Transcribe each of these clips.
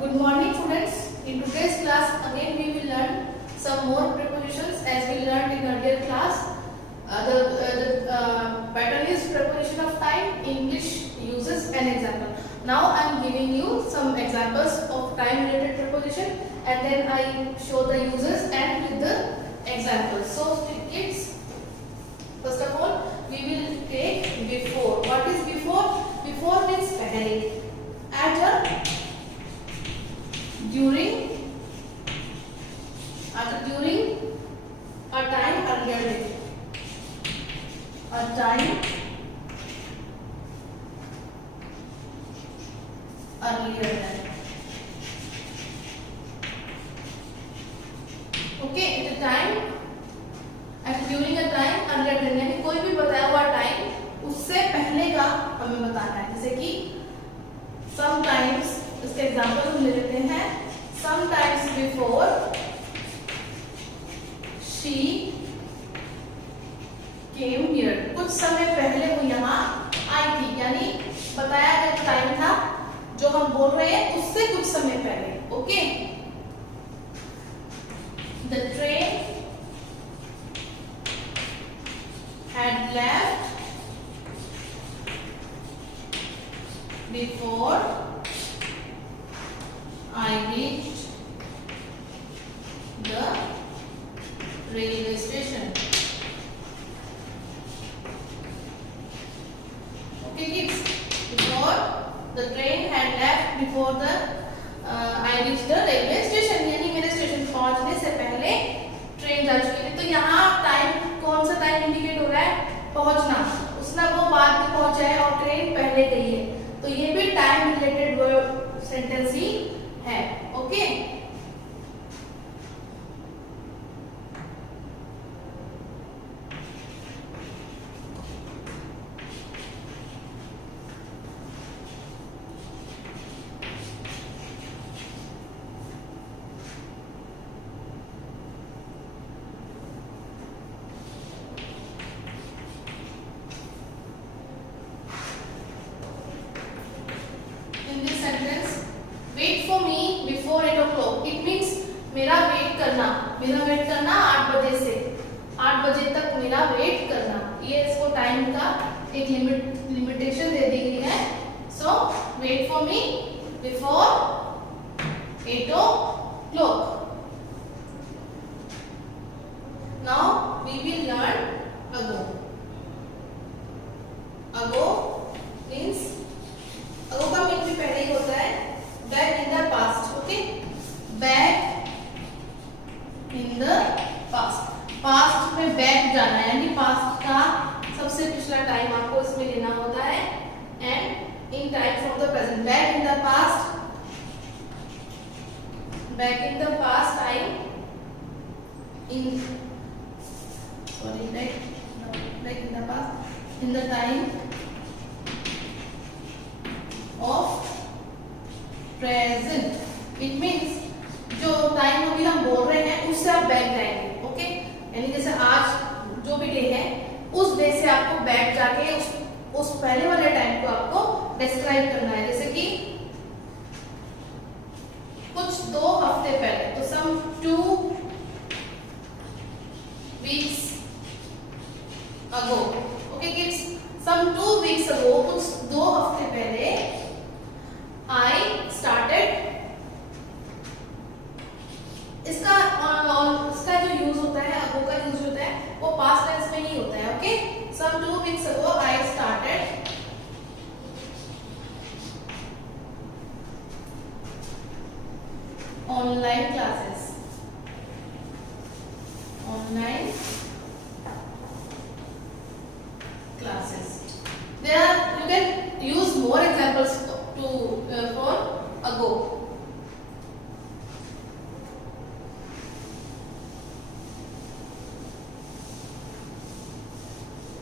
Good morning students. In today's class again we will learn some more prepositions as we learned in earlier class. The pattern is preposition of time, English uses and example. Now I am giving you some examples of time related preposition and then I show the uses and with the examples. So kids, first of all we will take before. What is before? Before means पहले. At during a time earlier than. A time earlier than. Okay, at a time at during a time earlier than, यानी कोई भी बताया हुआ टाइम उससे पहले का हमें बताना है. जैसे कि sometimes, इसके एग्जाम्पल हम ले लेते हैं. Sometimes before she came here, कुछ समय पहले वो यहाँ आई थी. यानी बताया गया टाइम था जो हम बोल रहे हैं उससे कुछ समय पहले. Okay. The train had left before I reached the railway station. Okay kids, before the train had left before the I reached the railway station, यानी मेरे स्टेशन पहुंचने से पहले ट्रेन जा चुकी थी. तो यहाँ टाइम कौन सा टाइम इंडिकेट हो रहा है? पहुंचना. उसने वो बाद में पहुंचा है और ट्रेन पहले गई है. तो ये भी टाइम रिलेटेड सेंटेंस ही है. Okay. In this sentence, wait for me before 8 o'clock. It means मेरा वेट करना 8 बजे से 8 बजे तक मेरा वेट करना. ये इसको टाइम का एक लिमिटेशन दे दी गई है. So wait for me before 8 o'clock. Now we will learn ago. Ago means ago का मीन भी पहले ही होता है back in the past. Okay. Back in the past. Past में बैक जाना है यानी पास्ट का सबसे पिछला टाइम आपको इसमें लेना होता है. And in time from the present. Back in the past. Back in the past time in sorry back in the past in the time of present. It means जो टाइम अभी हम बोल रहे हैं उससे आप बैक जाएंगे. ओके. यानी जैसे आज जो भी डे है उस डे से आपको बैक जाके उस पहले वाले टाइम को आपको डिस्क्राइब करना है. जैसे कि कुछ 2 हफ्ते पहले. तो some 2 weeks ago. Okay kids. Some 2 weeks ago, कुछ 2 हफ्ते पहले I started. इसका जो यूज होता है अगो का यूज होता है वो पास्ट टेंस में ही होता है. Okay. Some 2 weeks ago I started online classes. Online classes. There are, you can use more examples for ago.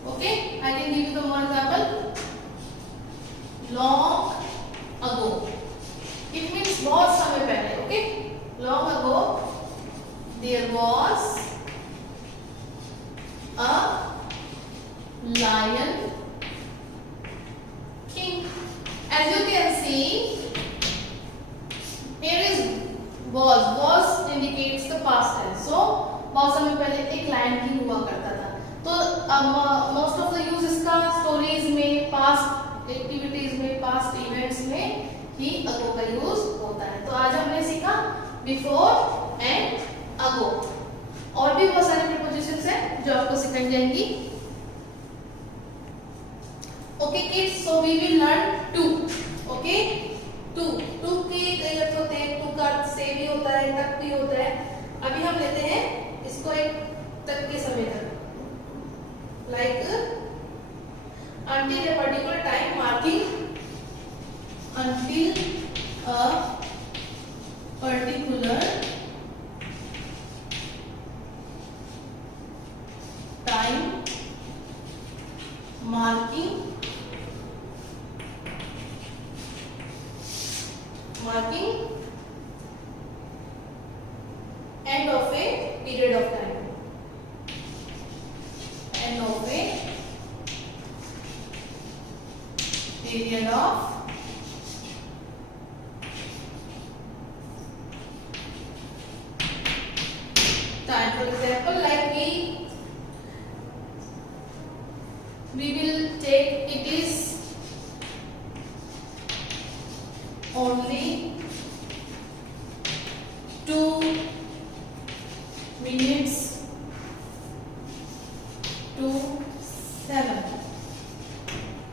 Okay, I can give you the more example. Long ago. It means बहुत समय पहले. Okay. Long ago there was a lion king. As you can see, बहुत समय पहले एक लाइन की हुआ करता था। तो मोस्ट ऑफ द यूज इसका स्टोरीज में, पास्ट एक्टिविटीज में, पास्ट इवेंट्स में ही अगो का यूज होता है। तो आज हमने सीखा बिफोर एंड अगो। और भी बहुत सारे प्रीपोजिशंस हैं जो आपको सिखाई जाएंगी। Okay kids, so we will learn to. Okay, to के कई अर्थ होते हैं। टू का अर्थ से भी होता है, तक भी होता है। अभी हम लेते हैं इसको एक तक के समय तक, like until a particular time marking, until a particular time marking end of a period of time, end of a period of time. For example, like we will take, it is only 2 minutes to 7.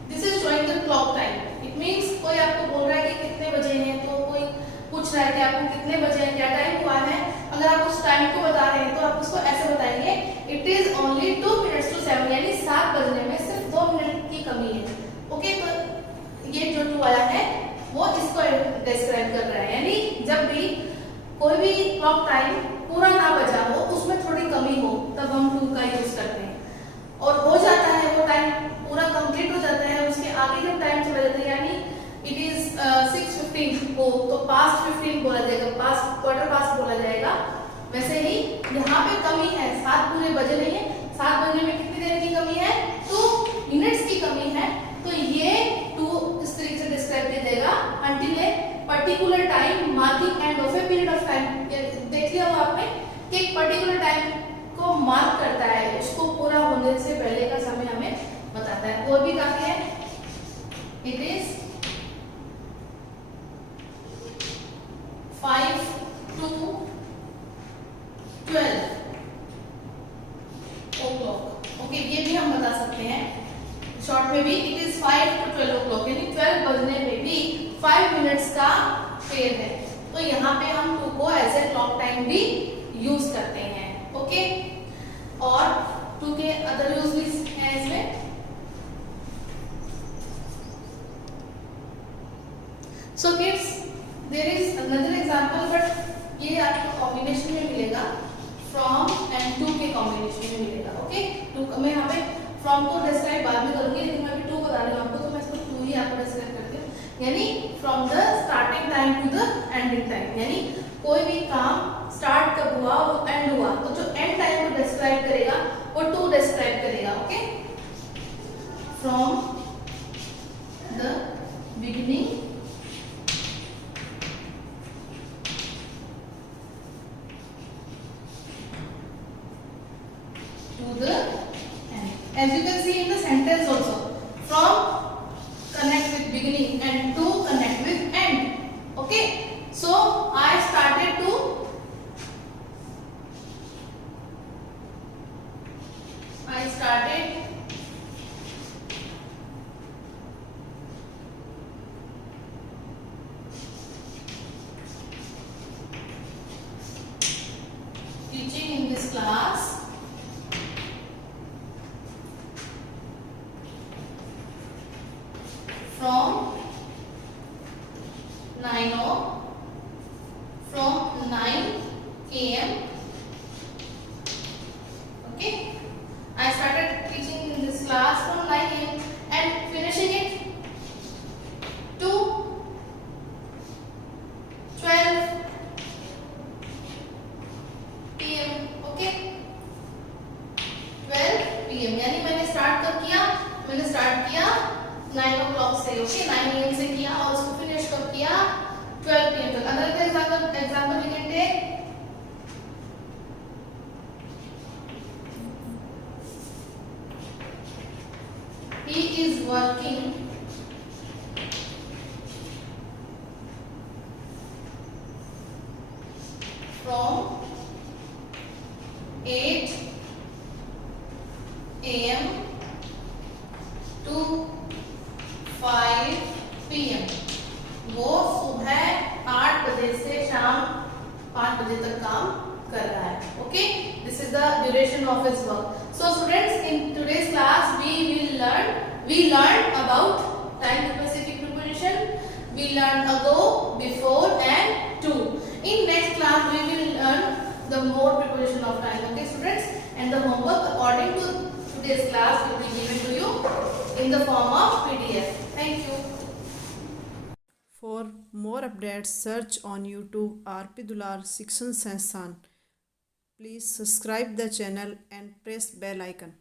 This is showing the clock time. It means कोई आपको बोल रहा है कि कितने बजे हैं, तो कोई पूछ रहा है कि आपको कितने बजे हैं, क्या टाइम हुआ है। अगर आप उस टाइम को बता रहे हैं तो आप उसको ऐसे बताएंगे, it is only 2 minutes to 7, यानी 7 बजने में सिर्फ 2 मिनट की कमी है। ओके, तो ये जो 2 आया है वो इसको डिस्क्राइब कर रहा है, यानी जब भी कोई भी क्लॉक टाइम पूरा ना बजा हो, उसमें थोड़ी कमी हो, तब हम 2 का यूज करते हैं। और हो जाता है वो टाइम पूरा कंप्लीट हो जाता है, उसके आगे जब टाइम चला जाता है, यानी इट इज 6:15 हो तो पास्ट 15 बोला जाएगा, पास्ट क्वार्टर पास्ट बोला जाएगा। वैसे ही यहाँ पे कमी है, 7 पूरे बजे नहीं है, 7 बजने में कितनी देर की कमी है, 2 मिनट्स की कमी है। तो ये 2 इस तरीके से डिस्क्राइब किया जाएगा, until a particular time marking end of a period of time। देख लिया हो आपने कि एक पर्टिकुलर टाइम को मार्क करता है, उसको पूरा होने से पहले का समय हमें बताता है। और भी काफी है, इट इज 5 to 12 o'clock। ओके, ये भी हम बता सकते हैं शॉर्ट में भी, इट इज 5 to 12 o'clock, यानी 12 बजने में भी 5 मिनट्स का फेर है। तो यहाँ पे हम 2 को एज ए क्लॉक टाइम भी यूज करते हैं। ओके, और 2 के अदर यूज भी हैं इसमें। So kids, there is another example, but ये आपको कॉम्बिनेशन में मिलेगा, फ्रॉम एंड टू के कॉम्बिनेशन में मिलेगा। ओके, 2 मैं यहाँ पे फ्रॉम को डिस्क्राइब बाद में करूंगी, लेकिन मैं अभी 2 बता रही हूँ आपको, तो मैं इसको 2 ही आपको डिस्क्राइब करती हूँ। यानी from the starting time to the ending time, यानी कोई भी काम स्टार्ट कब हुआ और एंड हुआ, तो जो एंड टाइम को डिस्क्राइब करेगा वो 2 डिस्क्राइब करेगा। Okay, from the beginning to the end. As you can see in the sentence also, from connect with beginning and to connect with end. Okay, so I started teaching in this class from 9 AM. Okay, I started teaching in this class from 9 AM and finishing it to 12 PM. Okay, 12 PM, यानी मैंने स्टार्ट कब किया? मैंने स्टार्ट किया 9 o'clock से। ओके, 9 AM से किया और उसको फिनिश कब किया? 12 PM तक। Other example we can take working from 8 a.m. to 5 p.m. वो सुबह 8 बजे से शाम 5 बजे तक काम कर रहा है. Okay, this is the duration of his work. So students, in today's class we learned about time specific preposition. We learned ago, before and to. In next class we will learn the more preposition of time. Okay students, and the homework according to today's class will be given to you in the form of PDF. Thank you. For more updates, search on YouTube RP Dular Section Sansan. Please subscribe the channel and press bell icon.